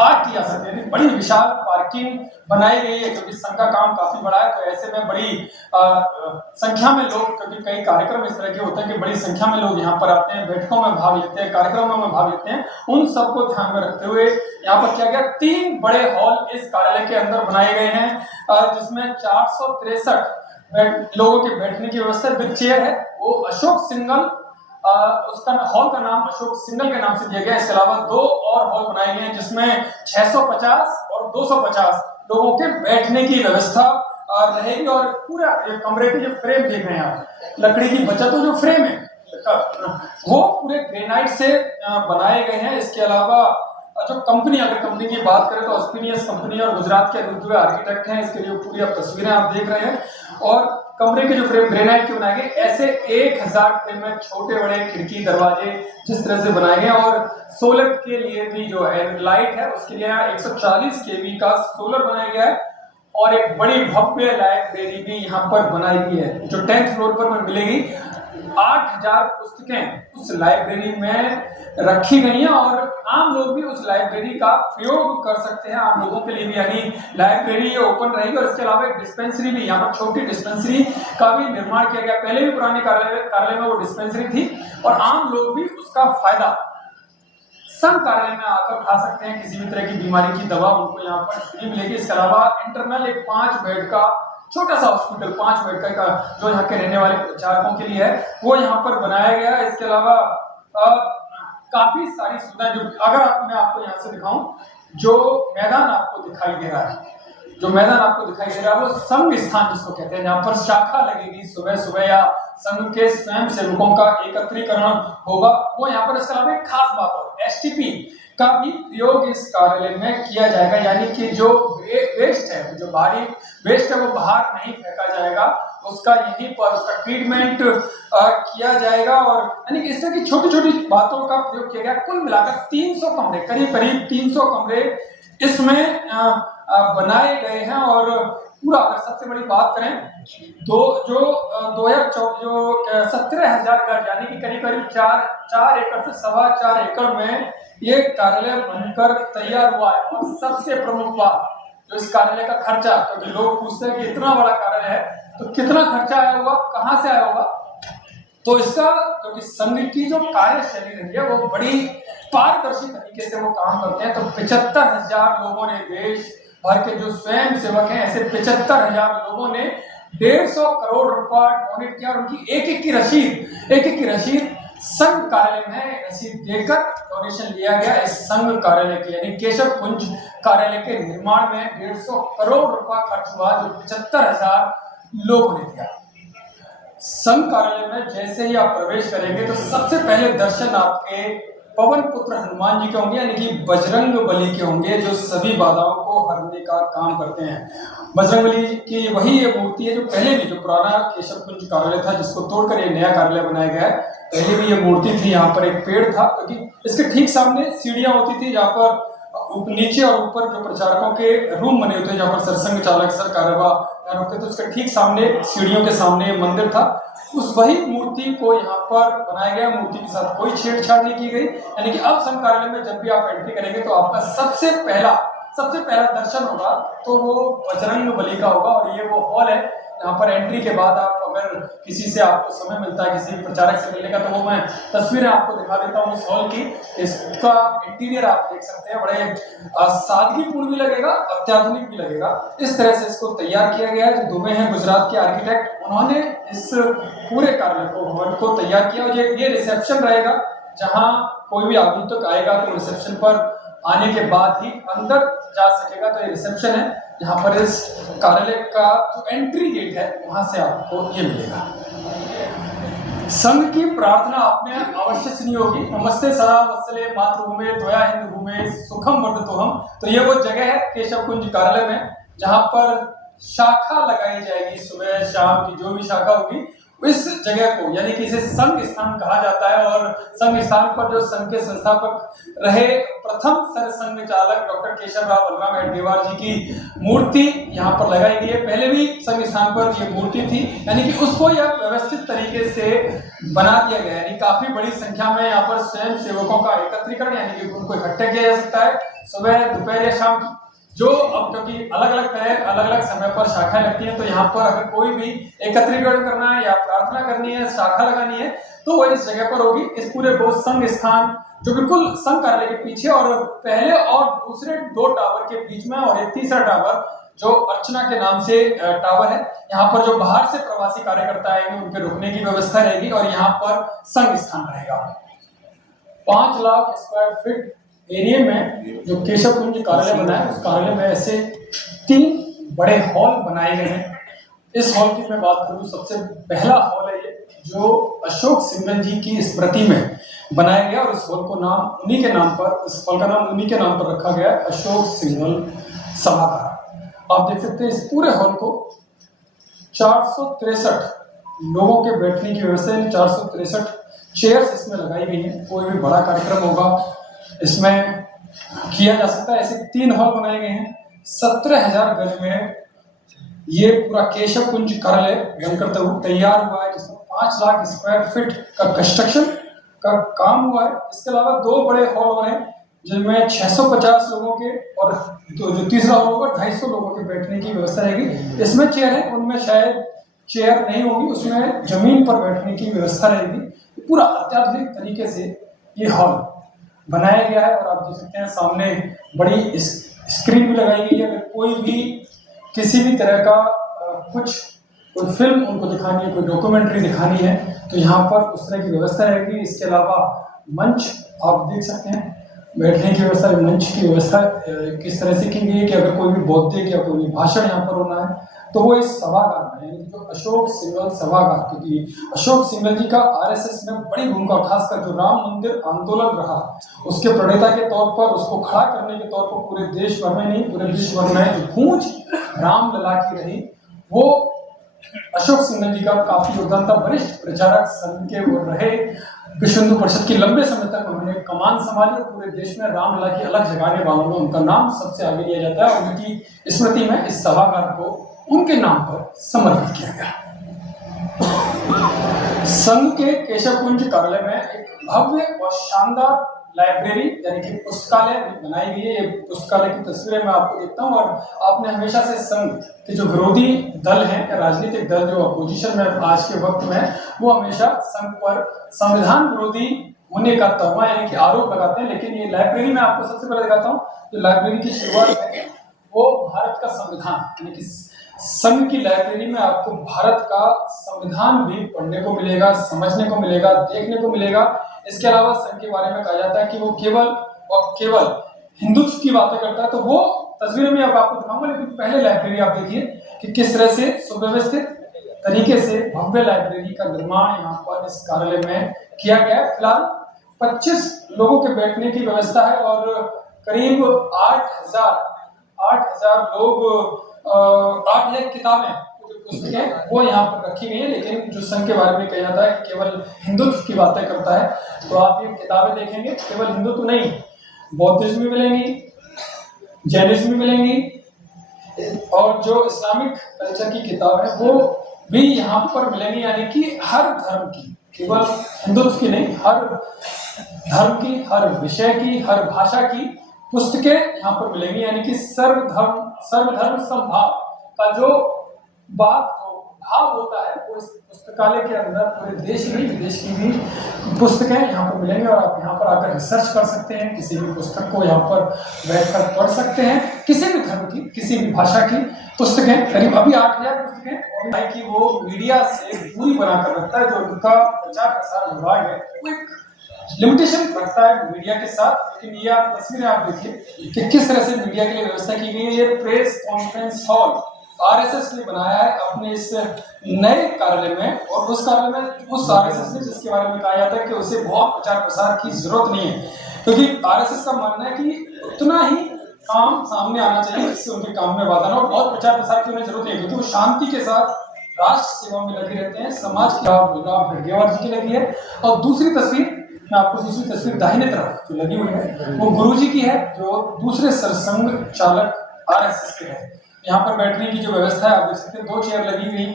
Park किया सकते हैं। बड़ी विशाल पार्किंग बनाई गई है क्योंकि संघ का काम काफी बड़ा है, तो ऐसे में बड़ी संख्या में लोग, क्योंकि कई कार्यक्रम इस तरह के होते हैं कि बड़ी संख्या में लोग यहाँ पर आते हैं, बैठकों में भाग लेते हैं, कार्यक्रमों में भाग लेते हैं। उन सबको ध्यान में रखते हुए यहाँ पर किया गया 3 बड़े हॉल इस कार्यालय के अंदर बनाए गए हैं, जिसमें 463 लोगों के बैठने की व्यवस्था विद चेयर है। वो अशोक सिंगल, उसका हॉल का नाम अशोक सिंगल के नाम से दिया गया। इसके अलावा 2 और हॉल बनाए गए हैं जिसमें 650 और 250 लोगों के बैठने की व्यवस्था रहेगी। और पूरा कमरे के जो फ्रेम देख रहे हैं आप, लकड़ी की बचत जो फ्रेम है वो पूरे ग्रेनाइट से बनाए गए हैं। इसके अलावा जो कंपनी, अगर कंपनी की बात करें तो ऑस्पिनियस कंपनी और गुजरात के अद्वितीय आर्किटेक्ट हैं। इसके लिए पूरी तस्वीरें आप देख रहे हैं। और कमरे के जो फ्रेम ग्रेनाइट के बनाए गए, ऐसे 1000 फ्रेम में छोटे बड़े खिड़की दरवाजे जिस तरह से बनाए गए। और सोलर के लिए भी जो है लाइट है, उसके लिए 140 केवी का सोलर बनाया गया है। और एक बड़ी भव्य लाइब्रेरी भी यहाँ पर बनाई गई है जो 10th फ्लोर पर मिलेगी। 8000 पुस्तकें उस लाइब्रेरी में रखी गई हैं और आम लोग भी उस लाइब्रेरी का प्रयोग कर सकते हैं। आम लोगों के लिए भी, यानी लाइब्रेरी ओपन रहेगी। और इसके अलावा एक डिस्पेंसरी भी, यहाँ पर छोटी डिस्पेंसरी का भी निर्माण किया गया। पहले भी पुराने कार्यालय में वो डिस्पेंसरी थी और आम लोग भी उसका फायदा संघ कार्यालय में आकर खा सकते हैं। किसी भी तरह की बीमारी की दवा उनको यहाँ पर फ्री मिलेगी। इसके अलावा इंटरनल एक 5 बेड का छोटा सा हॉस्पिटल, 5 बेड का जो यहाँ के रहने वाले चालकों के लिए है, वो यहाँ पर बनाया गया है। इसके अलावा काफी सारी सुविधाएं, जो अगर मैं आपको यहाँ से दिखाऊं, जो मैदान आपको दिखाई दे रहा है, जो मैदान आपको दिखाई दे रहा है वो संघ स्थान जिसको कहते हैं, जहाँ पर शाखा लगेगी सुबह सुबह या संघ के स्वयं सेवकों का एकत्रीकरण होगा, वो यहाँ पर। इसके अलावा एक खास बात और एसटीपी का भी प्रयोग इस कार्यालय में किया जाएगा, यानी कि जो वेस्ट है, जो भारी वेस्ट है, वो बाहर नहीं फेंका जाएगा, उसका यहीं पर उसका ट्रीटमेंट किया जाएगा। और यानी कि इस तरह की छोटी छोटी बातों का प्रयोग किया गया। कुल मिलाकर 300 कमरे, करीब 300 कमरे इसमें बनाए गए हैं। और पूरा अगर सबसे बड़ी बात करें तो जो 17,000 गज, यानी कि करीब 4 एकड़ से 4.25 एकड़ में ये कार्यालय बनकर तैयार हुआ है। और सबसे प्रमुख बात, जो इस कार्यालय का खर्चा, क्योंकि लोग पूछते हैं कि इतना बड़ा कार्यालय है तो कितना खर्चा आया होगा, कहां से आया होगा, तो इसका, क्योंकि संघ की जो कार्यशैली रही है वो बड़ी पारदर्शी तरीके से वो काम करते हैं, तो 75,000 लोगों ने, देश भर के जो स्वयं सेवक हैं, ऐसे 75,000 लोगों ने 150 करोड़ रुपया डोनेट किया। और उनकी एक एक की रसीद संघ कार्यालय में रसीद देकर डोनेशन लिया गया। इस संघ कार्यालय के, यानी केशव कुंज कार्यालय के निर्माण में 150 करोड़ रुपया खर्च हुआ, जो 75,000 लोगों ने दिया। संघ कार्यालय में जैसे ही आप प्रवेश करेंगे तो सबसे पहले दर्शन आपके पवन पुत्र हनुमान जी के होंगे, यानी कि बजरंग बली के होंगे, जो सभी बाधाओं को हरने का काम करते हैं। बजरंग बली की वही ये मूर्ति है जो पहले भी, जो पुराना केशव कुंज कार्यालय था जिसको तोड़कर ये नया कार्यालय बनाया गया है, पहले भी ये मूर्ति थी। यहाँ पर एक पेड़ था, क्योंकि इसके ठीक सामने सीढ़ियां होती थी, जहाँ पर नीचे और ऊपर जो प्रचारकों के रूम बने होते हैं, जहाँ पर सरसंघ चालक सर कार्यवाह होते थे, उसके ठीक सामने, सीढ़ियों के सामने मंदिर था। उस वही मूर्ति को यहाँ पर बनाया गया। मूर्ति के साथ कोई छेड़छाड़ नहीं की गई। यानी कि अब संघ कार्यालय में जब भी आप एंट्री करेंगे तो आपका सबसे पहला दर्शन होगा तो वो बजरंग बली का होगा। और ये वो हॉल है, यहाँ पर एंट्री के बाद आप, अगर किसी से आपको समय मिलता है, किसी प्रचारक से मिलने का, तो वो मैं तस्वीरें आपको दिखा देता हूँ इस हॉल की। इसका इंटीरियर आप देख सकते हैं, बड़े सादगीपूर्ण भी लगेगा, अत्याधुनिक भी लगेगा। इस तरह से इसको तैयार किया गया है। जो दुबे हैं गुजरात के आर्किटेक्ट, उन्होंने इस पूरे कार्यालय को, भवन को तैयार किया। और ये रिसेप्शन रहेगा, जहाँ कोई भी आगंतुक आएगा तो रिसेप्शन पर आने के बाद ही अंदर जा सकेगा। तो ये रिसेप्शन है, जहाँ पर इस कार्यालय का जो एंट्री गेट है वहां से आपको ये मिलेगा। संघ की प्रार्थना आपने अवश्य सुनी होगी, नमस्ते सदा वत्सले मातृभूमे त्वया हिंद भूमे सुखम वर्धतोहम। तो ये वो जगह है केशव कुंज कार्यालय में, जहां पर शाखा लगाई जाएगी। सुबह शाम की जो भी शाखा होगी इस जगह को यानी कि इसे संघ स्थान कहा जाता है और संघ स्थान पर जो संघ के संस्थापक रहे प्रथम सरसंघ चालक डॉक्टर केशवराव बलराम हेडगेवार जी की मूर्ति यहाँ पर लगाई गई है। पहले भी संघ स्थान पर ये मूर्ति थी, यानी कि उसको यह व्यवस्थित तरीके से बना दिया गया है। यानी काफी बड़ी संख्या में यहाँ पर स्वयं सेवकों का एकत्रीकरण यानी कि उनको इकट्ठा किया जा सकता है सुबह दोपहर या शाम जो अब क्योंकि अलग अलग समय पर शाखा लगती है, तो यहाँ पर अगर कोई भी एकत्रीकरण करना है या प्रार्थना करनी है, शाखा लगानी है, तो वह इस जगह पर होगी। इस पूरे संघ स्थान जो बिल्कुल संघ कार्यालय के पीछे और पहले और दूसरे 2 टावर के बीच में और एक तीसरा टावर जो अर्चना के नाम से टावर है, यहाँ पर जो बाहर से प्रवासी कार्यकर्ता आएंगे उनके रुकने की व्यवस्था रहेगी और यहाँ पर संघ स्थान रहेगा। 5 लाख स्क्वायर फीट एरिया में जो केशव कुंज कार्यालय बना है, उस कार्यालय में ऐसे 3 बड़े हॉल बनाए गए हैं। इस हॉल की मैं बात करूं, सबसे पहला हॉल है ये जो अशोक सिंघल जी की स्मृति में बनाया गया और इस हॉल को नाम उन्हीं के नाम पर, इस हॉल का नाम उन्हीं के नाम पर रखा गया है, अशोक सिंघल सभागार। आप देख सकते हैं इस पूरे हॉल को 463 लोगों के बैठने की व्यवस्था है, 463 चेयर्स इसमें लगाई गई हैं। कोई भी बड़ा कार्यक्रम होगा इसमें किया जा सकता है। ऐसे 3 हॉल बनाए गए हैं। 17,000 गज में ये पूरा केशव कुंज कार्यालय बनकर तैयार हुआ है, जिसमें 5 लाख स्क्वायर फीट का कंस्ट्रक्शन का काम हुआ है। इसके अलावा 2 बड़े हॉल और हैं जिनमें 650 लोगों के और जो तीसरा हॉल होगा 250 लोगों के बैठने की व्यवस्था रहेगी। इसमें चेयर है, उनमें शायद चेयर नहीं होगी, उसमें जमीन पर बैठने की व्यवस्था रहेगी। पूरा अत्याधुनिक तरीके से ये हॉल बनाया गया है और आप देख सकते हैं सामने बड़ी स्क्रीन भी लगाई गई है। अगर कोई भी किसी भी तरह का कोई फिल्म उनको दिखानी है, कोई डॉक्यूमेंट्री दिखानी है, तो यहाँ पर उस तरह की व्यवस्था रहेगी। इसके अलावा मंच आप देख सकते हैं, बैठने की व्यवस्था, मंच की व्यवस्था किस तरह से की गई है कि अगर कोई भी बौद्धिक या कोई भी भाषण यहाँ पर होना है तो वो इस सभागार में, यानी जो अशोक सिंघल सभागार, क्योंकि अशोक सिंघल जी का आरएसएस में बड़ी भूमिका, खासकर जो राम मंदिर आंदोलन रहा उसके प्रणेता के तौर पर, उसको खड़ा करने के तौर पर पूरे देश भर में नहीं पूरे विश्व भर में जो गूंज रामलला की रही, वो अशोक सिंघल जी का काफी योगदान था। वरिष्ठ प्रचारक संघ के वो रहे, विश्व हिंदू परिषद की लंबे समय तक उन्होंने कमान संभाली और पूरे देश में रामलला की अलग जगाने वालों में उनका नाम सबसे आगे लिया जाता है और उनकी स्मृति में इस सभागार को उनके नाम पर समर्पित किया गया। संघ के केशव कुंज कार्यालय में एक भव्य और शानदार लाइब्रेरी यानी कि पुस्तकालय बनाई गई है। ये पुस्तकालय की तस्वीरें मैं आपको देखता हूँ और आपने हमेशा से संघ के जो विरोधी दल हैं, राजनीतिक दल जो अपोजिशन में आज के वक्त में, वो हमेशा संघ पर संविधान विरोधी होने का तर्मा यानी कि आरोप लगाते हैं। लेकिन ये लाइब्रेरी में आपको सबसे पहले दिखाता हूँ, जो लाइब्रेरी की शुरुआत है वो भारत का संविधान यानी कि संघ की लाइब्रेरी में आपको भारत का संविधान भी पढ़ने को मिलेगा, समझने को मिलेगा, देखने को मिलेगा। इसके अलावा संघ के बारे में कहा जाता है कि वो केवल और केवल हिंदुत्व की बातें करता है, तो वो तस्वीरें में अब आपको दिखाऊंगा। लेकिन पहले लाइब्रेरी आप देखिए कि किस तरह से सुव्यवस्थित तरीके से भव्य लाइब्रेरी का निर्माण यहाँ पर इस कार्यालय में किया गया है। फिलहाल 25 लोगों के बैठने की व्यवस्था है और करीब 8,000 लोग 8,000 किताबें पुस्तकें वो यहाँ पर रखी गई है। लेकिन जो संघ के बारे में कहा जाता है केवल हिंदुत्व की बातें करता है, तो आप ये किताबें देखेंगे केवल हिंदुत्व नहीं, बौद्धिज्म भी मिलेंगी, जैनिज्म भी मिलेंगी और जो इस्लामिक कल्चर की किताब है वो भी यहाँ पर मिलेंगी। यानी कि हर धर्म की, केवल हिंदुत्व की नहीं, हर धर्म की, हर विषय की, हर भाषा की पुस्तकें यहाँ पर मिलेंगी। यानी कि सर्वधर्म समभाव का जो भाव होता है वो इस पुस्तकालय के अंदर पूरे देश में विदेश की भी पुस्तकें यहाँ पर मिलेंगी और आप यहाँ पर आकर रिसर्च कर सकते हैं, किसी भी पुस्तक को यहाँ पर बैठकर पढ़ सकते हैं। किसी भी धर्म की, किसी भी भाषा की पुस्तकें, करीब अभी 8,000 पुस्तकें और कि वो मीडिया से दूरी बनाकर रखता है। जो उनका प्रचार प्रसार विभाग है वो एक लिमिटेशन रखता है मीडिया के साथ। लेकिन ये आप तस्वीरें आप देखिए कि किस तरह से मीडिया के लिए व्यवस्था की गई है। ये प्रेस कॉन्फ्रेंस हॉल आरएसएस ने बनाया है अपने इस नए कार्यालय में और उस कार्यालय में उस आरएसएस ने जिसके बारे में कहा जाता है कि उसे बहुत प्रचार प्रसार की जरूरत नहीं है, क्योंकि आरएसएस का मानना है कि उतना ही काम सामने आना चाहिए जिससे उनके काम में बाधा ना हो। बहुत प्रचार प्रसार की उन्हें जरूरत नहीं है, क्योंकि वो शांति के साथ राष्ट्र सेवा में लगे रहते हैं, समाज की राव हेडगेवार जी की लगी है। और दूसरी तस्वीर मैं आपको दूसरी तस्वीर दाहिने तरफ जो लगी हुई है वो गुरुजी की है, जो दूसरे सरसंघ चालक आरएसएस के हैं। यहाँ पर बैठने की जो व्यवस्था है आप देख सकते हैं, 2 चेयर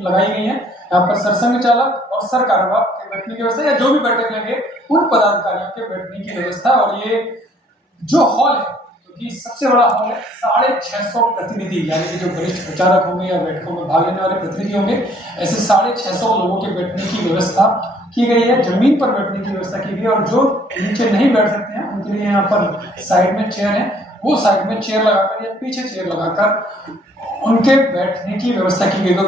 लगाई गई हैं। यहाँ पर सरसंघ चालक और सर कारवा के बैठने की व्यवस्था, या जो भी बैठक लेंगे उन पदाधिकारियों के बैठने की व्यवस्था। और ये जो हॉल है, क्योंकि सबसे बड़ा हॉल है, 650 प्रतिनिधि यानी कि जो वरिष्ठ प्रचारक होंगे या बैठकों में भाग लेने वाले प्रतिनिधि होंगे, ऐसे 650 लोगों के बैठने की व्यवस्था की गई है। जमीन पर बैठने की व्यवस्था की गई है, और जो नीचे नहीं बैठ सकते हैं उनके लिए यहाँ पर साइड में चेयर है, वो साइड में चेयर लगाकर या पीछे चेयर लगाकर उनके बैठने की व्यवस्था की गई।